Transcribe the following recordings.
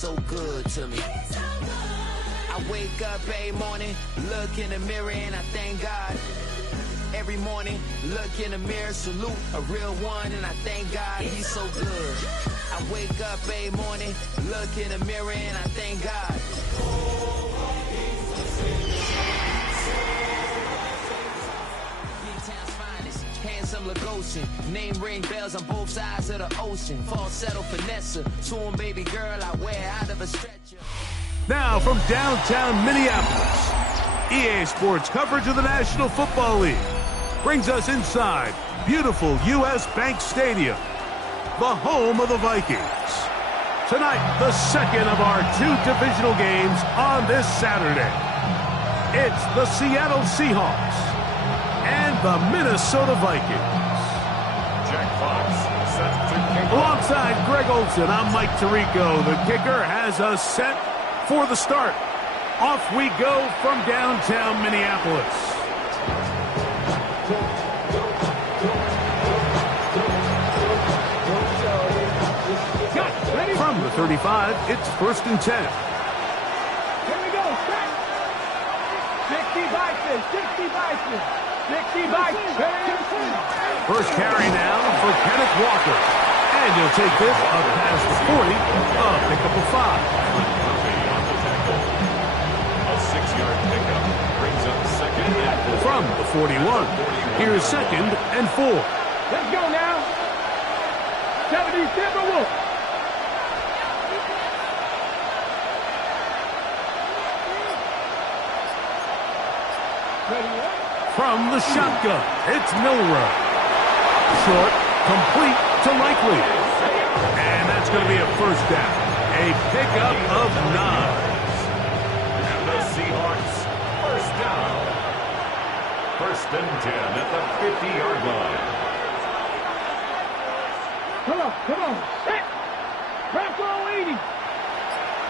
So good to me. I wake up every morning, look in the mirror and I thank God. Every morning, look in the mirror, salute a real one and I thank God he's so good. I wake up every morning, look in the mirror and I thank God. Handsome Lagosian, name ring bells on both sides of the ocean. Falsetto finesse, swoon baby girl I wear out of a stretcher. Now from downtown Minneapolis, EA Sports coverage of the National Football League brings us inside beautiful U.S. Bank Stadium, the home of the Vikings. Tonight, the second of our two divisional games on this Saturday. It's the Seattle Seahawks and the Minnesota Vikings. Jack Fox set to kick. Alongside Greg Olson, I'm Mike Tirico. The kicker has us set for the start. Off we go from downtown Minneapolis. From the 35, it's 1st and 10. Here we go, set. 60 Vikings, 60 Vikings. 60 Vikings. First carry now for Kenneth Walker. And he'll take this up past the 40, pickup of 5. A 6-yard pickup brings up 2nd and 4. From the 41, here's 2nd and 4. Let's go now. 70 Timberwolves. From the shotgun, it's Milroe. Short, complete to Likely. And that's going to be a first down. A pickup of 9. And the Seahawks, first down. 1st and 10 at the 50-yard line. Come on. Set. Bronco 80.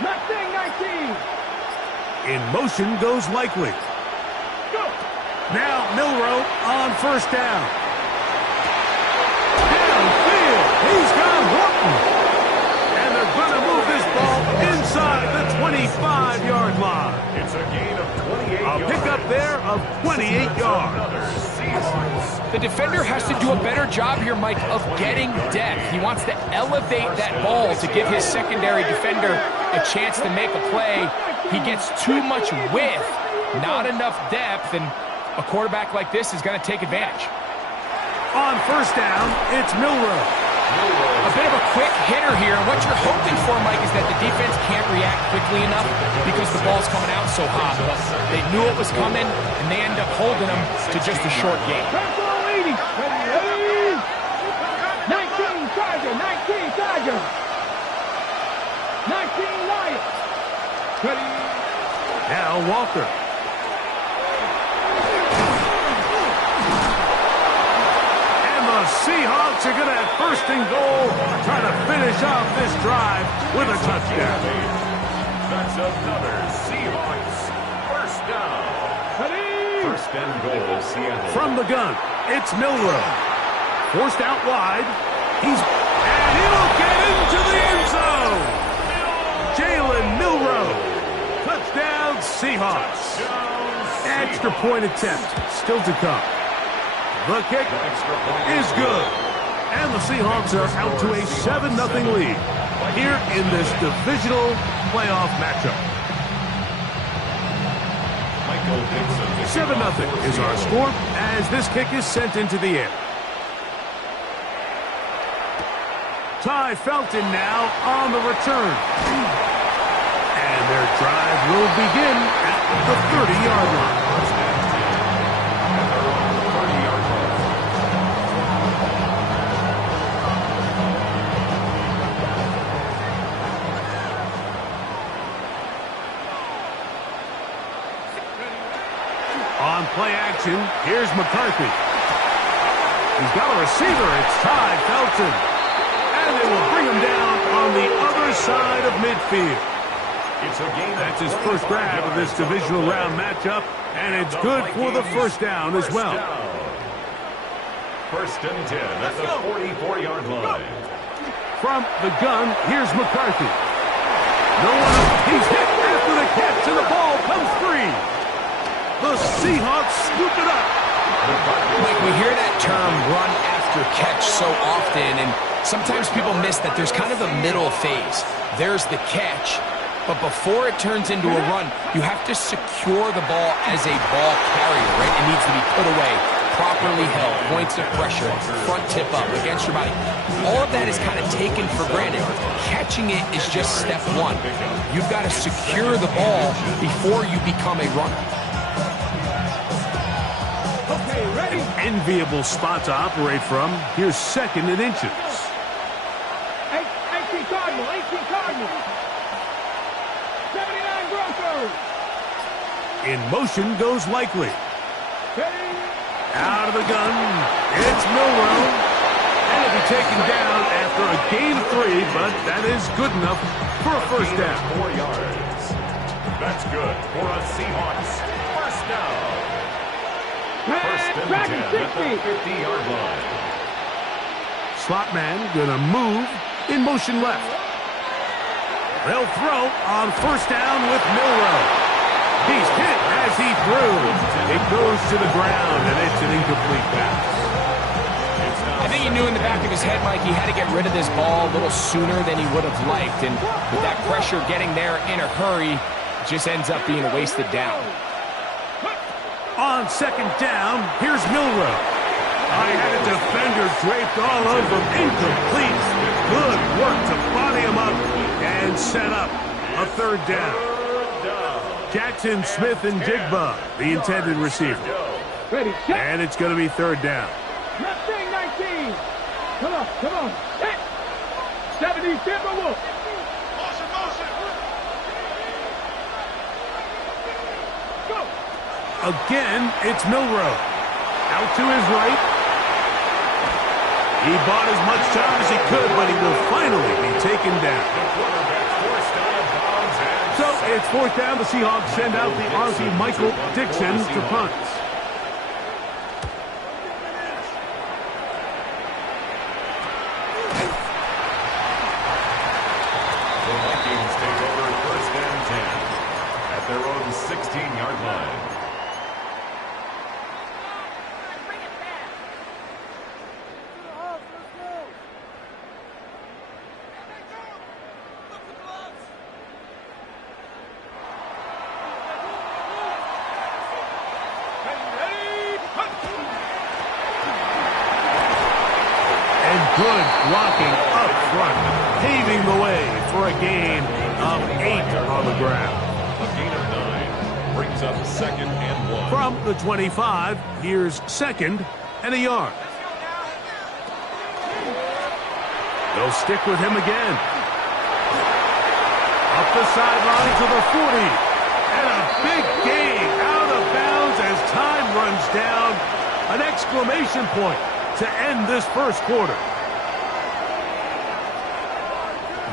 Mustang 19. In motion goes Likely. Go. Now Milroe on first down. Downfield, he's got Horton. And they're going to move this ball inside the 25-yard line. It's a gain of 28 yards. A pickup there of 28 yards. The defender has to do a better job here, Mike, of getting depth. He wants to elevate that ball to give his secondary defender a chance to make a play. He gets too much width, not enough depth, and a quarterback like this is going to take advantage. On first down, it's Milroe. A bit of a quick hitter here, and what you're hoping for, Mike, is that the defense can't react quickly enough because the ball's coming out so hot. But they knew it was coming, and they end up holding them to just a short game. 19 Charger, 19 Charger. 19 Lions. Now Walker. Seahawks are going to have 1st and goal, trying to finish off this drive with a touchdown. That's another Seahawks first down. 1st and goal, Seattle. From the gun, it's Milroe. Forced out wide. And he'll get into the end zone. Jalen Milroe. Touchdown, Seahawks. Extra point attempt still to come. The kick is good. And the Seahawks are out to a 7-0 lead here in this divisional playoff matchup. 7-0 is our score as this kick is sent into the air. Ty Felton now on the return. And their drive will begin at the 30-yard line. On play action, here's McCarthy. He's got a receiver. It's Ty Felton. And they will bring him down on the other side of midfield. That's his first grab of this divisional round matchup, and it's good for the first down as well. 1st and 10 at the 44-yard line. From the gun, here's McCarthy. No The Seahawks scoop it up. Mike, we hear that term run after catch so often, and sometimes people miss that there's kind of a middle phase. There's the catch, but before it turns into a run, you have to secure the ball as a ball carrier, right? It needs to be put away, properly held, points of pressure, front tip up against your body. All of that is kind of taken for granted. Catching it is just step one. You've got to secure the ball before you become a runner. Okay, ready? Enviable spot to operate from. Here's 2nd and inches. 18 Cardinals, 18 Cardinals. 79 Broncos. In motion goes Likely. Ready? Out of the gun, it's Milroe. And he'll be taken down after a gain of 3, but that is good enough for a first down. 4 yards. That's good for a Seahawks first down. First and 10 at the 50-yard line. Slot man gonna move in motion left. They'll throw on first down with Milroe. He's hit as he threw. It goes to the ground, and it's an incomplete pass. I think he knew in the back of his head, Mike, he had to get rid of this ball a little sooner than he would have liked. And with that pressure getting there in a hurry, it just ends up being a wasted down. On second down, here's Milroe. I had a defender draped all over him. Incomplete. Good work to body him up and set up a third down. Jackson, Smith, and Jigba, the intended receiver. Ready, set. And it's going to be third down. 19. Come on, come on. Set. 70 Timberwolves. Go. Again, it's Milroe. Out to his right. He bought as much time as he could, but he will finally be taken down. So it's fourth down. The Seahawks send out the RC Michael Dixon to punt. The Vikings take over first and 10 at their own 16-yard line. Good blocking up front, paving the way for a gain of 8 on the ground. A gain of 9 brings up 2nd and 1. From the 25, here's 2nd and a yard. They'll stick with him again. Up the sideline to the 40. And a big gain out of bounds as time runs down. An exclamation point to end this first quarter.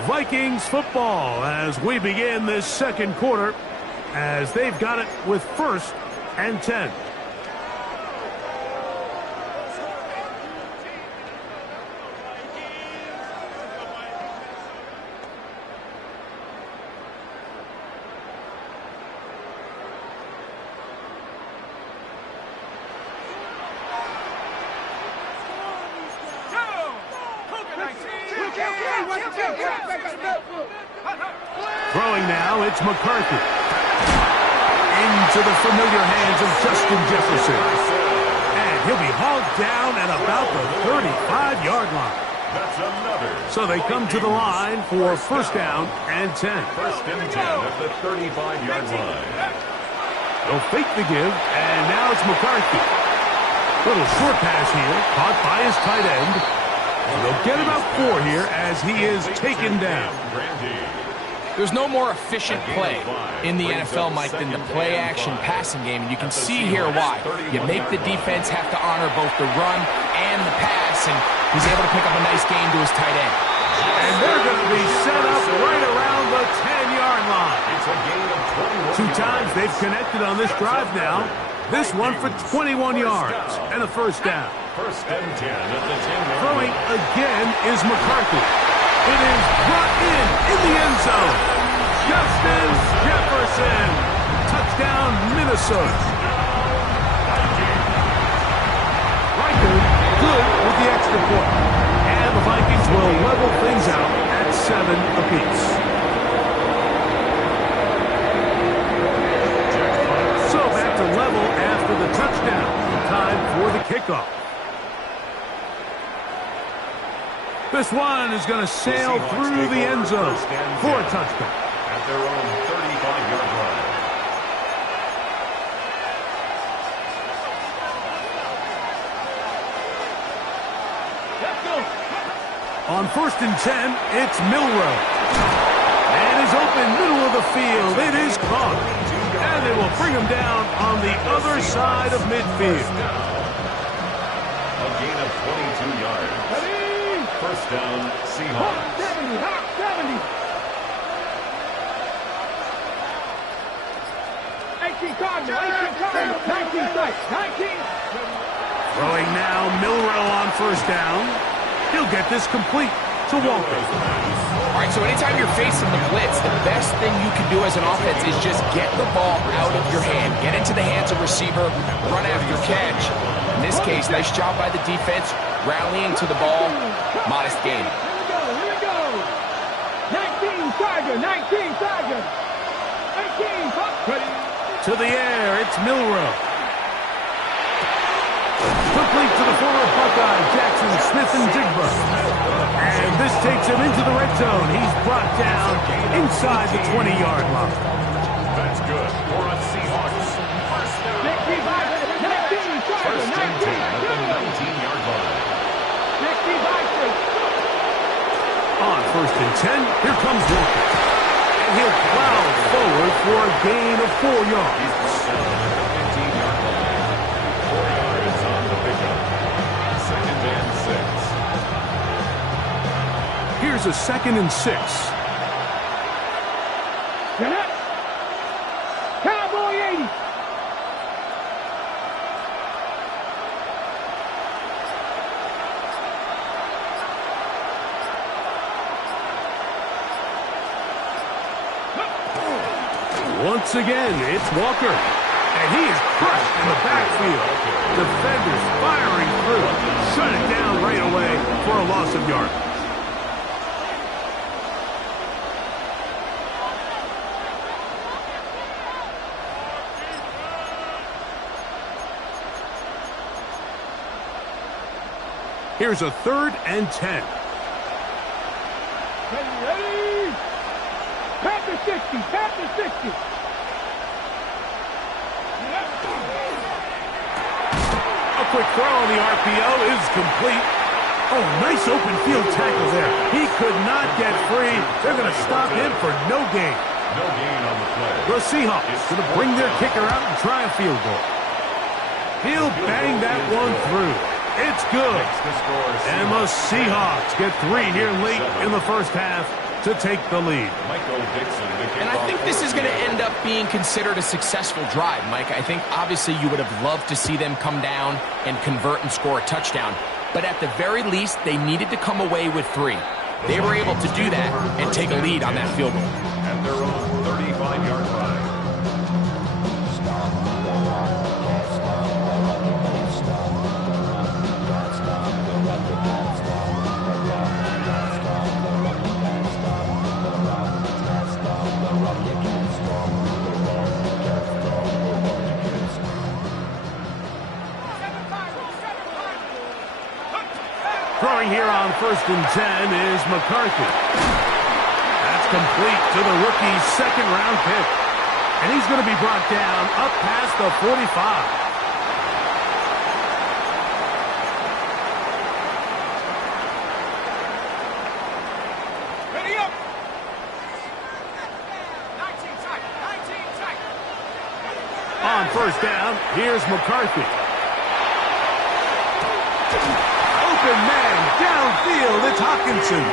Vikings football as we begin this second quarter as they've got it with 1st and 10. Throwing now, it's McCarthy. Into the familiar hands of Justin Jefferson. And he'll be hauled down at about the 35-yard line. That's another. So they come to the line for first down and 10. First and 10 at the 35-yard line. They'll fake the give, and now it's McCarthy. Little short pass here, caught by his tight end. And they'll get about 4 here as he is taken down. There's no more efficient play in the NFL, Mike, than the play-action passing game, and you can see here why. You make the defense have to honor both the run and the pass, and he's able to pick up a nice gain to his tight end. And they're going to be set up right around the 10-yard line. It's a gain of 2 21 times they've connected on this drive now. This one for 21 yards and a first down. First and 10 at the 10-yard Throwing line. again is McCarthy. It is brought in the end zone. Justin Jefferson. Touchdown, Minnesota. extra point. And the Vikings will level things out at 7 apiece. So back to level after the touchdown. Time for the kickoff. This one is going to sail through the end zone for a touchdown. At their own 35-yard line. Let's go. On 1st and 10, it's Milroe. And is open middle of the field. It is caught. And they will bring him down on the other side of midfield. A gain of 22 yards. Ready. First down, Seahawks. 70, hot 70. 18 Cardinal, 19 strike, 19. Throwing now, Milroe on 1st down. He'll get this complete to Walker. All right, so anytime you're facing the blitz, the best thing you can do as an offense is just get the ball out of your hand. Get into the hands of receiver, run after catch. In this case, nice job by the defense, rallying to the ball. Modest gain. Here we go. 19 Tiger, 19 Tiger. 18 Pop. Ready. To the air, it's Milroe. Complete to the former Buckeye, Jackson Smith-Njigba. And this takes him into the red zone. He's brought down inside the 20-yard line. That's good for a Seahawks. First down. 19 Tiger, First and 10 at the 19. 19-yard line. 60 Viper. On 1st and 10, here comes Walker. And he'll plow forward for a gain of 4 yards. He's brought down at the 15-yard line. 4 yards on the pickup. Second and 6. Here's a 2nd and 6. Get up. Cowboy 80. Once again, it's Walker. And he is crushed in the backfield. Defenders firing through. Shut it down right away for a loss of yardage. Here's a 3rd and 10. Ready. Panther 60, Panther 60. A quick throw on the RPO is complete. Oh, nice open field tackle there. He could not get free. They're going to stop him for no gain. No gain on the play. The Seahawks going to bring their kicker out and try a field goal. He'll bang that one through. It's good. Makes the score And the Seahawks get 3 here late in the first half to take the lead. Michael Dixon. And I think this is going to end up being considered a successful drive, Mike. I think obviously you would have loved to see them come down and convert and score a touchdown. But at the very least, they needed to come away with 3. They were able to do that and take a lead on that field goal. At their own 35-yard line. Throwing here on 1st and 10 is McCarthy. That's complete to the rookie's 2nd-round pick. And he's going to be brought down up past the 45. Ready up. 19 tight, 19 tight. On 1st down, here's McCarthy. Open man downfield, it's Hawkinson.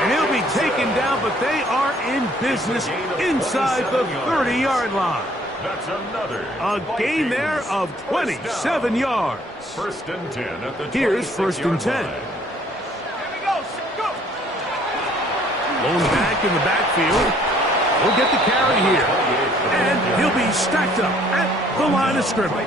And he'll be taken down, but they are in business inside the 30-yard line. That's another. A gain there of 27 yards. 1st and 10 at the 26-yard Here's 1st and 10. Here we go, go. Blown back in the backfield. will get the carry here. And he'll be stacked up at the line of scrimmage.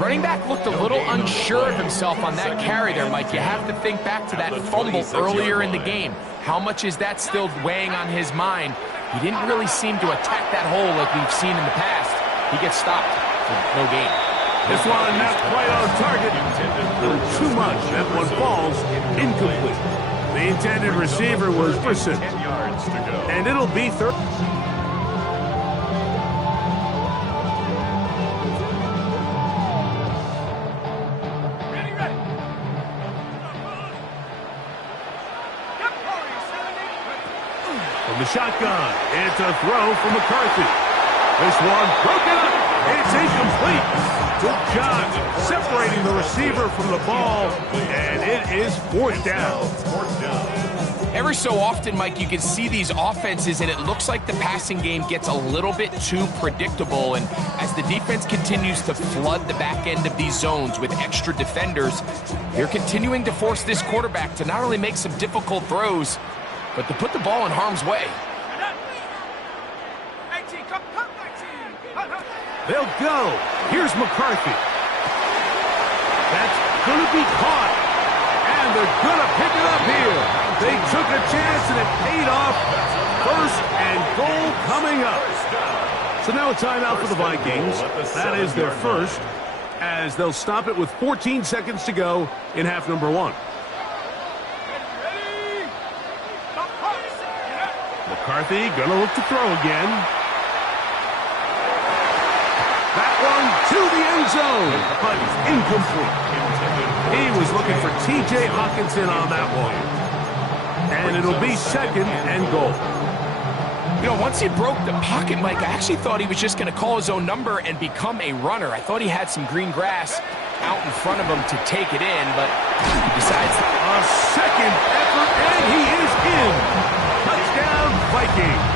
Running back looked a little unsure of himself on that carry there, Mike. You have to think back to that fumble earlier in the game. How much is that still weighing on his mind? He didn't really seem to attack that hole like we've seen in the past. He gets stopped for no gain. This one not quite on target. A little too much. That one falls incomplete. The intended receiver was Brisson. And it'll be third. From the shotgun, it's a throw from McCarthy. This one broken up. It's incomplete. Good job separating the receiver from the ball, and it is fourth down. Every so often, Mike, you can see these offenses, and it looks like the passing game gets a little bit too predictable. And as the defense continues to flood the back end of these zones with extra defenders, they're continuing to force this quarterback to not only make some difficult throws, but to put the ball in harm's way. They'll go. Here's McCarthy. That's going to be caught. And they're going to pick it up here. They took a chance and it paid off. First and goal coming up. So now a timeout for the Vikings. That is their first, as they'll stop it with 14 seconds to go in half number one. McCarthy going to look to throw again. That one to the end zone, but incomplete. He was looking for T.J. Hockenson on that one. And it'll be second and goal. You know, once he broke the pocket, Mike, I actually thought he was just going to call his own number and become a runner. I thought he had some green grass out in front of him to take it in, but he decides a second effort, and he is in. Touchdown, Vikings.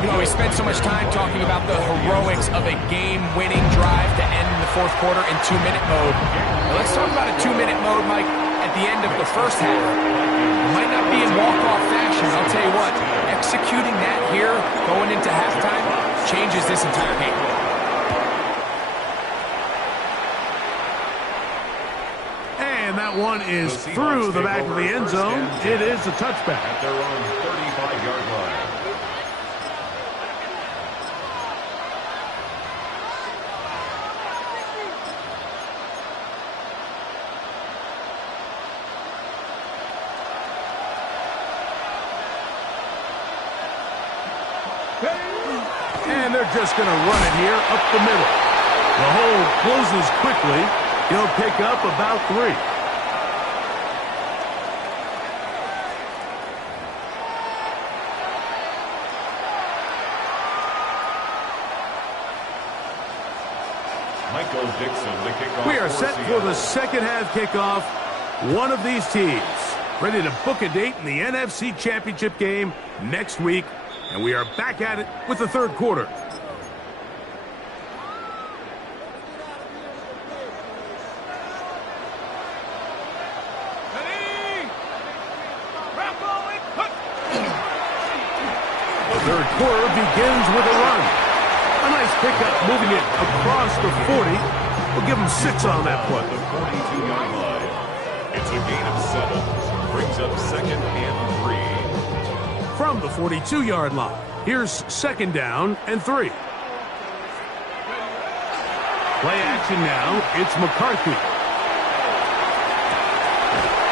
You know, we spent so much time talking about the heroics of a game-winning drive to end in the fourth quarter in 2-minute mode. Now let's talk about a 2-minute mode, Mike, at the end of the first half. It might not be in walk-off fashion, I'll tell you what. Executing that here, going into halftime, changes this entire game. And that one is through the back of the end zone. It is a touchback. At their own 35-yard line. And they're just going to run it here up the middle. The hole closes quickly. He'll pick up about 3. Michael Dixon, the kickoff. We are set for the second half kickoff. One of these teams ready to book a date in the NFC Championship game next week. And we are back at it with the third quarter. The third quarter begins with a run. A nice pickup, moving it across the 40. We'll give him 6 on that play. The 42-yard line. It's a gain of 7. Brings up second and 3. From the 42-yard line, here's second down and 3. Play action now. It's McCarthy.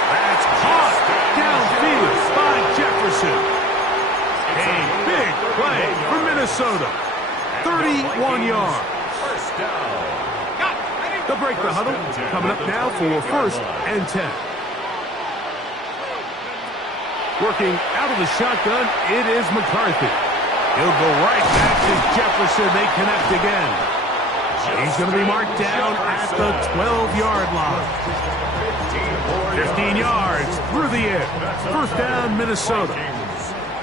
That's caught downfield by Jefferson. A big play for Minnesota. 31 yards. First down. They'll break the huddle. Coming up now for first and 10. Working out of the shotgun, it is McCarthy. He'll go right back to Jefferson. They connect again. He's going to be marked down at the 12-yard line. 15 yards through the air. First down, Minnesota.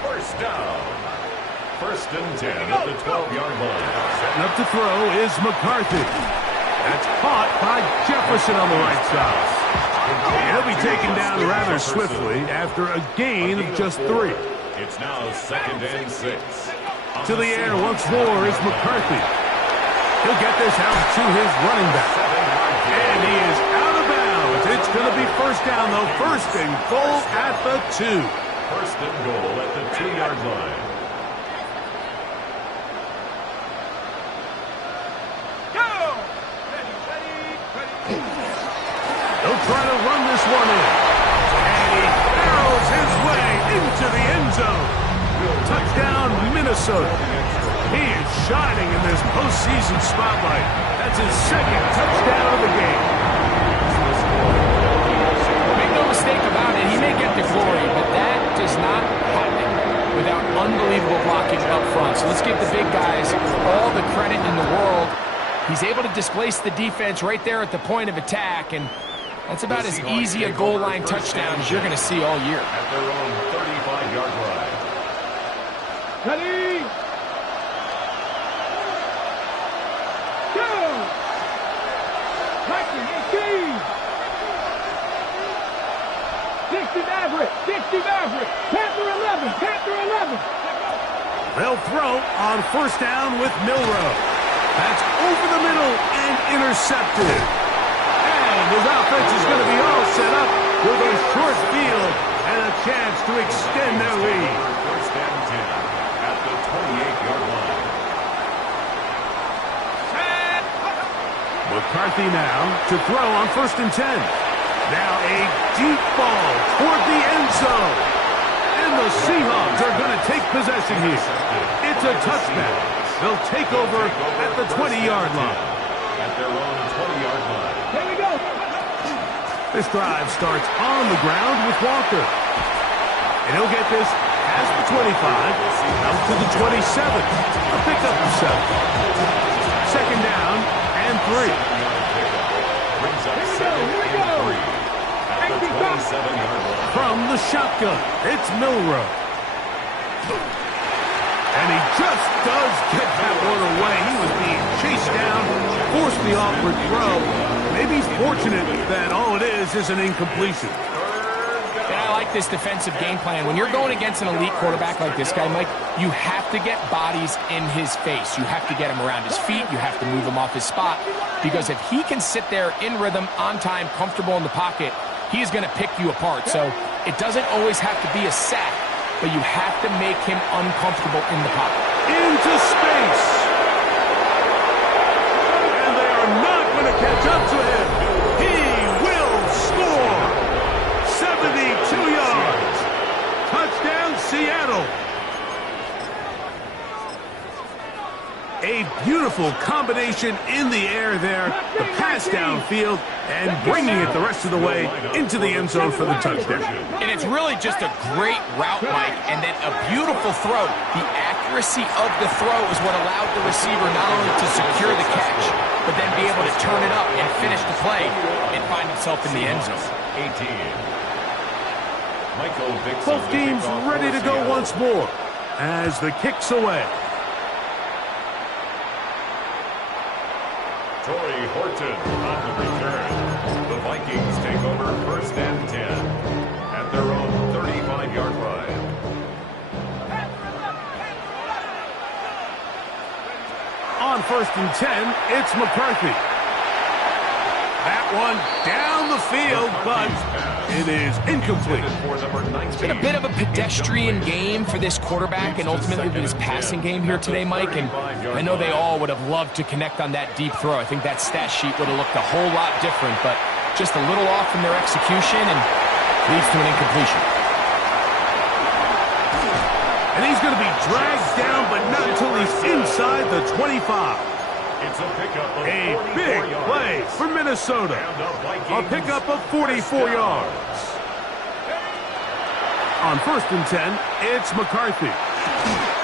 First down. First and 10 at the 12-yard line. Setting up to throw is McCarthy. That's caught by Jefferson on the right side. He'll be taken down rather swiftly after a gain of just 3. It's now 2nd and 6. To the air once more is McCarthy. He'll get this out to his running back. And he is out of bounds. It's going to be first down, though. First and goal at the 2. First and goal at the 2-yard line. He'll try to run this one in. And he barrels his way into the end zone. Touchdown, Minnesota. He is shining in this postseason spotlight. That's his 2nd touchdown of the game. Make no mistake about it, he may get the glory, but that does not happen without unbelievable blocking up front. So let's give the big guys all the credit in the world. He's able to displace the defense right there at the point of attack, and that's about as easy a goal line touchdown as you're going to see all year. At their own 35-yard line. Ready? Go! Hudson, 18. 60 Maverick, 60 Maverick. Panther 11, Panther 11. They'll throw on first down with Milroe. That's over the middle and intercepted. And his offense is going to be all set up with a short field and a chance to extend their lead. First and 10 at the 28-yard line. McCarthy now to throw on first and 10. Now a deep ball toward the end zone. And the Seahawks are going to take possession here. It's a touchdown. They'll take over at the 20-yard line. At their own 20-yard line. Here we go. This drive starts on the ground with Walker. And he'll get this past the 25, out to the 27. A pickup of 7. Second down and 3. Brings up Here we go. at the 27-yard line. From the shotgun, it's Milroe. And he just does get that one away. He was being chased down, forced the awkward throw. Maybe he's fortunate that all it is an incompletion. And I like this defensive game plan. When you're going against an elite quarterback like this guy, Mike, you have to get bodies in his face. You have to get him around his feet. You have to move him off his spot. Because if he can sit there in rhythm, on time, comfortable in the pocket, he is going to pick you apart. So it doesn't always have to be a sack, but you have to make him uncomfortable in the pocket. Into space. And they are not going to catch up to him. He will score. 72 yards. Touchdown, Seattle. A beautiful combination in the air there. The pass downfield and bringing it the rest of the way into the end zone for the touchdown. And it's really just a great route, Mike, and then a beautiful throw. The accuracy of the throw is what allowed the receiver not only to secure the catch, but then be able to turn it up and finish the play and find himself in the end zone. 18. Michael Vickson. Both teams ready to go once more as the kick's away. Torrey Horton on the return. The Vikings take over first and 10 at their own 35-yard line. On first and 10, it's McCarthy. That one down the field, but it is incomplete. It's been a bit of a pedestrian game for this quarterback and ultimately his passing game here today, Mike. And I know they all would have loved to connect on that deep throw. I think that stat sheet would have looked a whole lot different, but just a little off in their execution and leads to an incompletion. And he's going to be dragged down, but not until he's inside the 25. It's a pickup of A big yards. play for Minnesota. A pickup of 44 yards. On first and 10, it's McCarthy.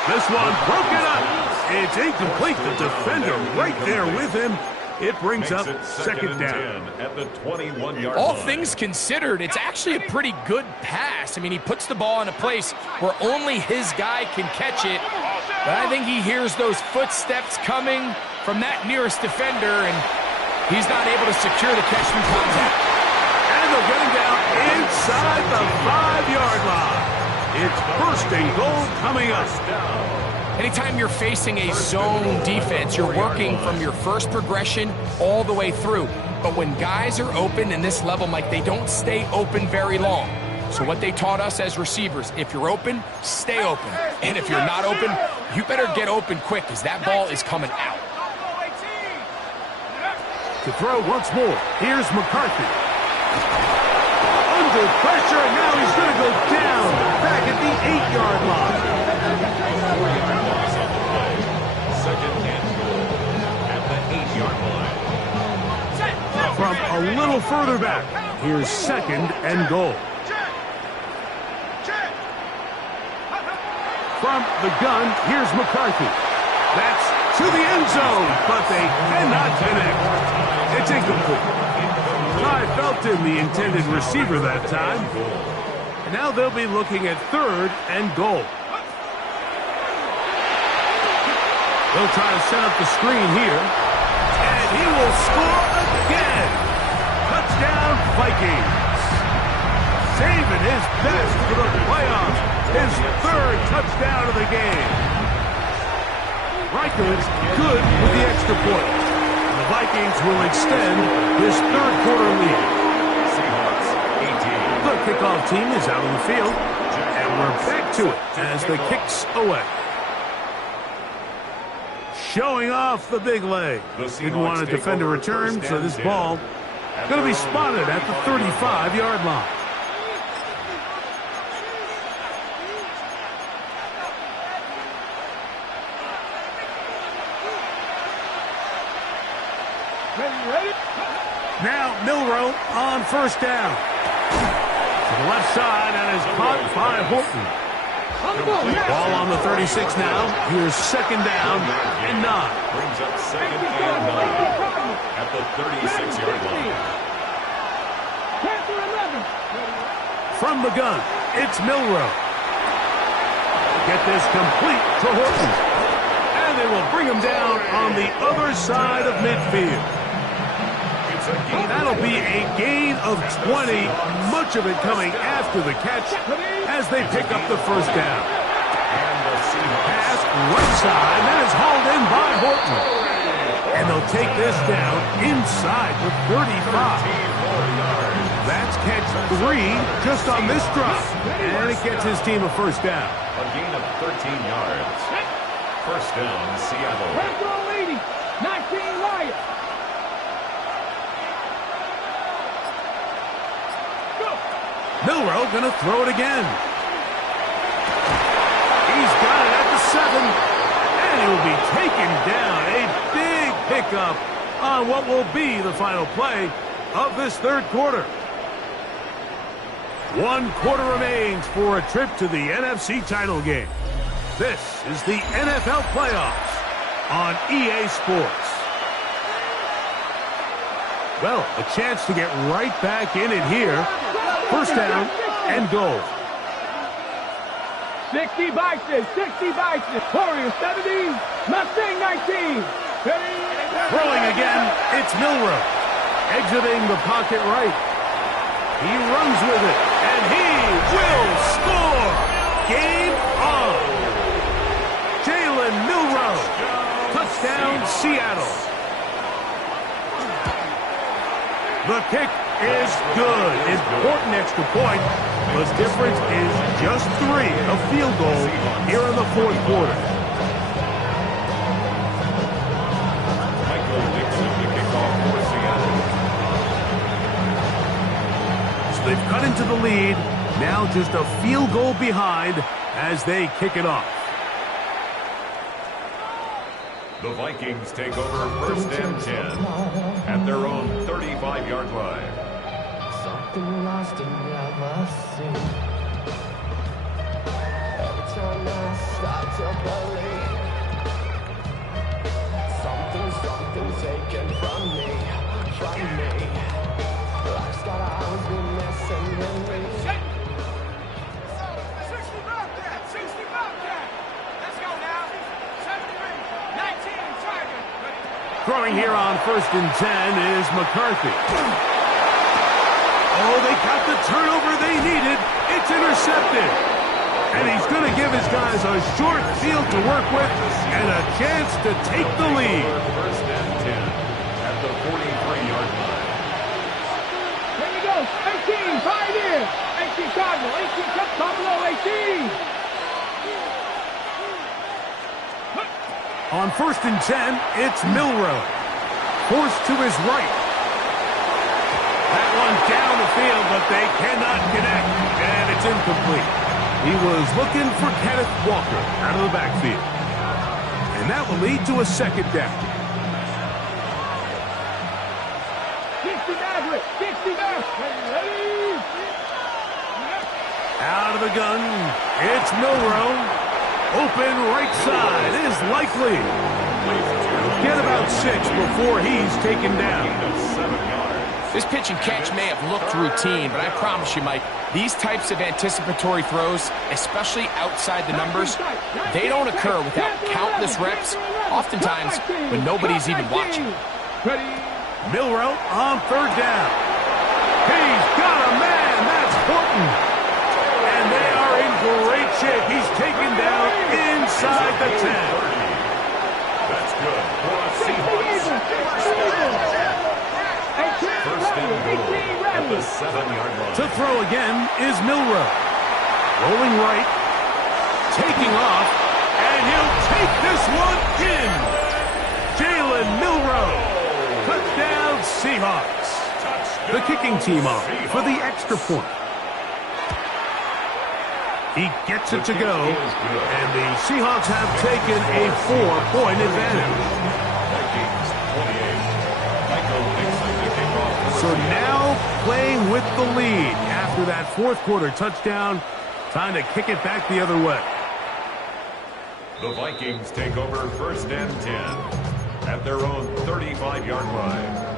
This one broken up. It's incomplete. The defender right there with him. It brings up second down. At the 21-yard All line. things considered, it's actually a pretty good pass. I mean, he puts the ball in a place where only his guy can catch it. But I think he hears those footsteps coming from that nearest defender, and he's not able to secure the catch through contact. And the Milroe getting down inside the 5-yard line. It's first and goal coming up. Anytime you're facing a zone defense, you're working from your first progression all the way through. But when guys are open in this level, Mike, they don't stay open very long. So what they taught us as receivers, if you're open, stay open. And if you're not open, you better get open quick because that ball is coming out. To throw once more, here's McCarthy. Under pressure, and now he's going to go down back at the 8-yard line. Second and goal at the 8-yard line. From a little further back, here's second and goal. From the gun, here's McCarthy. That's to the end zone, but they cannot connect. It's incomplete. Ty Felton, the intended receiver that time. And now they'll be looking at third and goal. They'll try to set up the screen here. And he will score again. Touchdown, Vikings. Saving his best for the playoffs. His third touchdown of the game. Reichardt's good with the extra point. The Vikings will extend this third quarter lead. Seahawks 18. The kickoff team is out on the field. And we're back to it as the kick's away. Showing off the big leg. Didn't want to defend a return, so this ball is going to be spotted at the 35-yard line. Now Milroe on first down. To the left side and is caught by Horton. Ball on the 36 now. Here's second down and 9. Brings up second and 9 at the 36-yard line. From the gun, it's Milroe. Get this complete to Horton. And they will bring him down on the other side of midfield. That'll be a gain of 20, much of it coming after the catch as they pick up the first down. Pass right side, that is hauled in by Horton. And they'll take this down inside the 35. That's catch 3 just on this drop. And it gets his team a first down. A gain of 13 yards. First down, Seattle. 19 Lions. Milroe going to throw it again. He's got it at the 7. And he'll be taken down. A big pickup on what will be the final play of this third quarter. 1 quarter remains for a trip to the NFC title game. This is the NFL playoffs on EA Sports. Well, a chance to get right back in it here. First down and goal. 60 Bison, 60 Bison. Warriors 70, Mustang 19. Throwing again, it's Milroe. Exiting the pocket right. He runs with it, and he will score. Game on. Jalen Milroe. Touchdown, Seattle. The kick is good. Important extra point. The difference is just 3, a field goal here in the fourth quarter. Michael Dixon to kick off for Seattle. So they've cut into the lead. Now just a field goal behind as they kick it off. The Vikings take over first and 10 at their own 35-yard line. Something lost and never seen. Every time I start to believe something taken from me. Life's gotta always be messing with me. 60 Bobcat, 60 Bobcat. Let's go now. 73, 19 Tiger. Throwing here on first and 10 is McCarthy. Oh, they got the turnover they needed. It's intercepted. And he's going to give his guys a short field to work with and a chance to take the lead. First and 10 at the 43-yard line. Here we go. 18, 5 in. 18 Cardinal. 18 Cup Buffalo, 18. On first and 10, it's Milroe. Forced to his right. That one down the field, but they cannot connect, and it's incomplete. He was looking for Kenneth Walker out of the backfield. And that will lead to a second down. 60 Maverick. 60 Maverick. Out of the gun, it's Milroe. Open right side is likely. Get about 6 before he's taken down. This pitch and catch may have looked routine, but I promise you, Mike, these types of anticipatory throws, especially outside the numbers, they don't occur without countless reps, oftentimes when nobody's even watching. Milroe on third down. He's got a man. That's Horton. And they are in great shape. He's taken down inside the 10. That's good for a Seahawks. First and goal at the 7-yard line. To throw again is Milroe. Rolling right. Taking off. And he'll take this one in. Jalen Milroe. Touchdown Seahawks. The kicking team off for the extra point. He gets it to go. And the Seahawks have taken a 4-point advantage. So now playing with the lead after that fourth quarter touchdown. Time to kick it back the other way. The Vikings take over first and 10 at their own 35-yard line.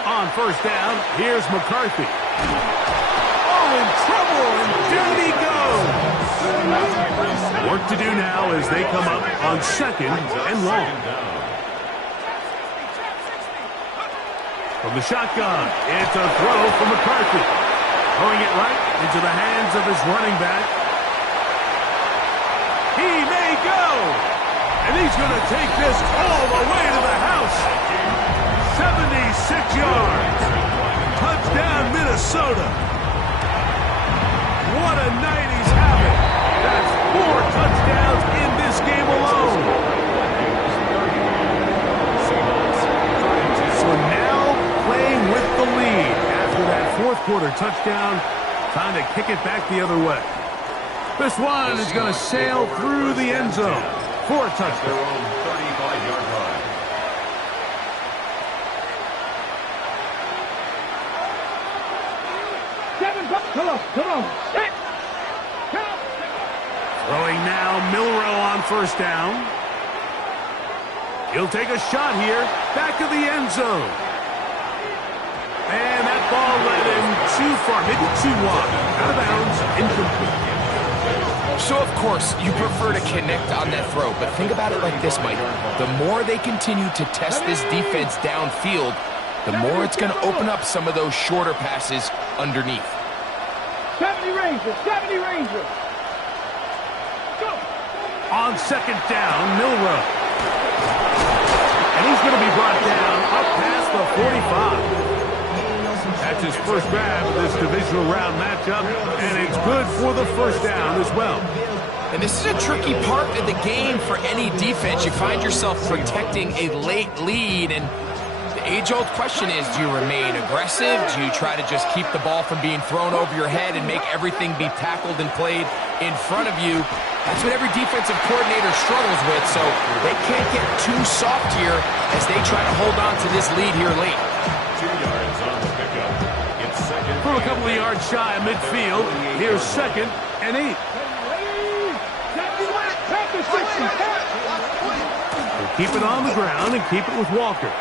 On first down, here's McCarthy. Oh, in trouble, and down he goes. Work to do now as they come up on second and long. From the shotgun, it's a throw for McCarthy. Throwing it right into the hands of his running back. He may go. And he's going to take this all the way to the house. 76 yards. Touchdown, Minnesota. What a night he's having. That's 4 touchdowns in this game alone. So now playing with the lead after that fourth quarter touchdown. Time to kick it back the other way. This one is going to sail through the end zone for a touchdown. 35-yard line. Come on. Hit. Throwing now, Milroe on first down. He'll take a shot here, back of the end zone. And that ball led him too far, maybe too wide. Out of bounds, incomplete. So, of course, you prefer to connect on that throw, but think about it like this, Mike. The more they continue to test this defense downfield, the more it's going to open up some of those shorter passes underneath. 70 Rangers. Go. On second down, Milroe. And he's going to be brought down up past the 45. That's his first grab of this divisional round matchup, and it's good for the first down as well. And this is a tricky part of the game for any defense. You find yourself protecting a late lead, and the age-old question is, do you remain aggressive? Do you try to just keep the ball from being thrown over your head and make everything be tackled and played in front of you? That's what every defensive coordinator struggles with, so they can't get too soft here as they try to hold on to this lead here late. 2 yards on the pickup. It's second. From a couple of yards shy of midfield, here's second and 8. We'll keep it on the ground and keep it with Walker.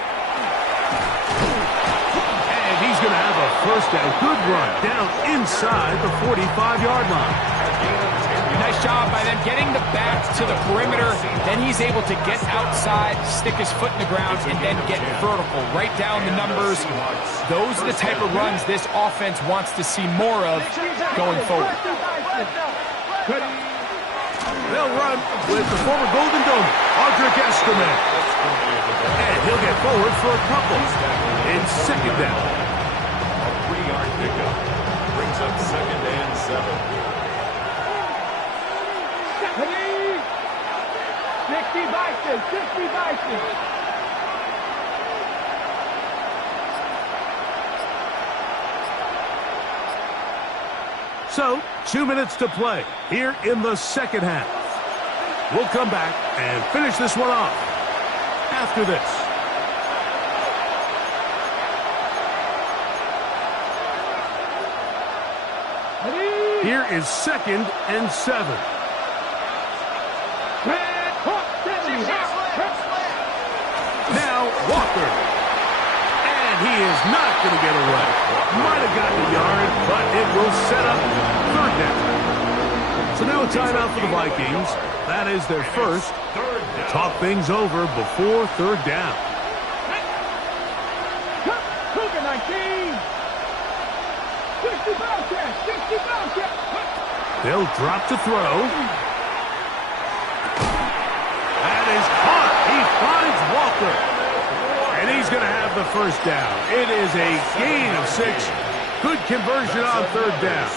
And he's going to have a first down. Good run down inside the 45-yard line. Nice job by them getting the back to the perimeter. Then he's able to get outside, stick his foot in the ground, and then get vertical. Right down the numbers. Those are the type of runs this offense wants to see more of going forward. They'll run with the former Golden Dome, Audric Estime. And he'll get forward for a couple. It's second down. A 3-yard pickup brings up 2nd and 7. 60 Vikings, 60 Vikings. So, 2 minutes to play here in the second half. We'll come back and finish this one off after this. Here is 2nd and 7. Now Walker. And he is not going to get away. Might have gotten a yard, but it will set up 3rd down. So now a timeout for the Vikings. That is their first. Talk things over before 3rd down. Cougar 19. 60 Bobcats, 60 Bobcats. They'll drop to throw. That is caught. He finds Walker. And he's going to have the first down. It is a gain of 6. Good conversion on 3rd down.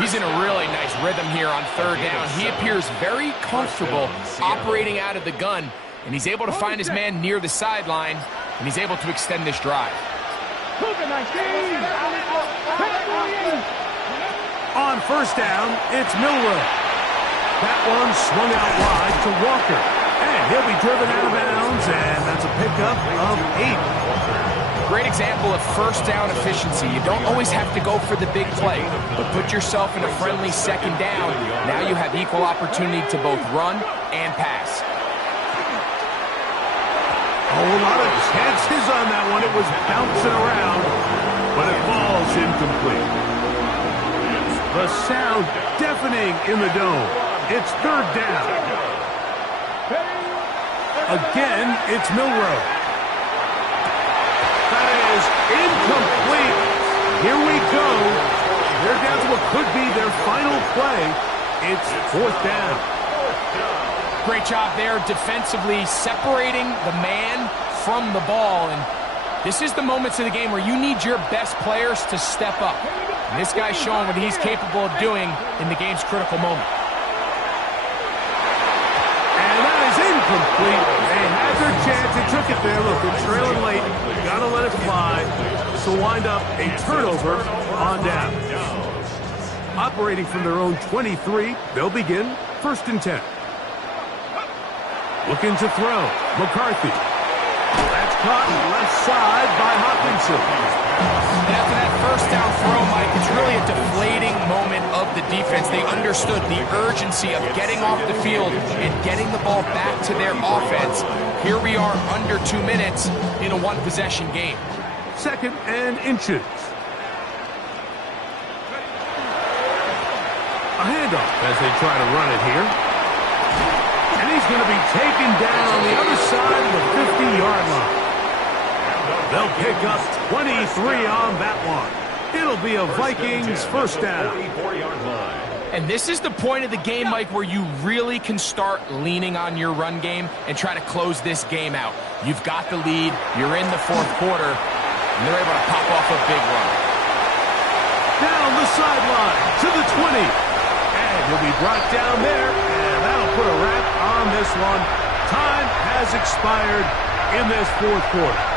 He's in a really nice rhythm here on 3rd down. He appears very comfortable operating out of the gun, and he's able to find his man near the sideline, and he's able to extend this drive. On 1st down, it's Milroe. That one swung out wide to Walker. And he'll be driven out of bounds, and that's a pickup of 8. Great example of 1st down efficiency. You don't always have to go for the big play, but put yourself in a friendly 2nd down. Now you have equal opportunity to both run and pass. Oh, a lot of chances on that one. It was bouncing around, but it falls incomplete. The sound deafening in the dome. It's 3rd down. Again, it's Milroe. That is incomplete. Here we go. They're down to what could be their final play. It's 4th down. Great job there defensively, separating the man from the ball. And this is the moments of the game where you need your best players to step up. And this guy's showing what he's capable of doing in the game's critical moment. And that is incomplete. They had their chance. They took it there. Look, they're trailing late. Got to let it fly. So wind up a turnover on down. Operating from their own 23, they'll begin 1st and 10. Looking to throw. McCarthy. That's caught left side by Hopkinson. And after that 1st down throw, Mike, it's really a deflating moment of the defense. They understood the urgency of getting off the field and getting the ball back to their offense. Here we are under 2 minutes in a 1-possession game. 2nd and inches. A handoff as they try to run it here. And he's going to be taken down on the other side of the 50-yard line. They'll pick up 23 on that one. It'll be a Vikings 1st down. And this is the point of the game, Mike, where you really can start leaning on your run game and try to close this game out. You've got the lead. You're in the 4th quarter, and they're able to pop off a big run. Down the sideline to the 20. And he'll be brought down there, and that'll put a wrap on this one. Time has expired in this 4th quarter.